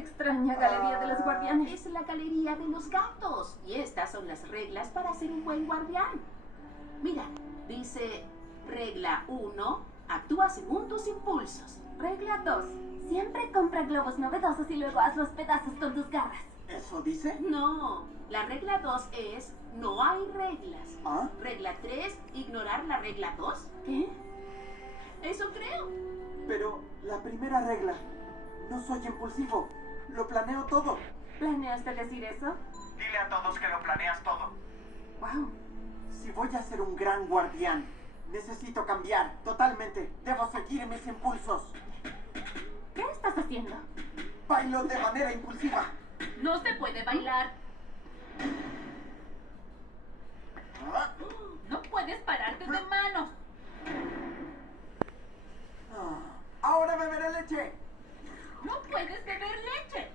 Extraña galería de los guardianes. Es la galería de los gatos. Y estas son las reglas para ser un buen guardián. Mira, dice regla 1, actúa según tus impulsos. Regla 2. Siempre compra globos novedosos y luego haz los pedazos con tus garras. ¿Eso dice? No, la regla 2 es no hay reglas. ¿Ah? Regla 3, ignorar la regla 2. ¿Qué? Eso creo. Pero la primera regla, no soy impulsivo, lo planeo todo. ¿Planeaste decir eso? Dile a todos que lo planeas todo. Wow. Si voy a ser un gran guardián, necesito cambiar totalmente. Debo seguir mis impulsos. ¿Qué estás haciendo? Bailo de manera impulsiva. No se puede bailar. Ah, No puedes pararte de manos. Ahora beberé leche. No puedes beber leche.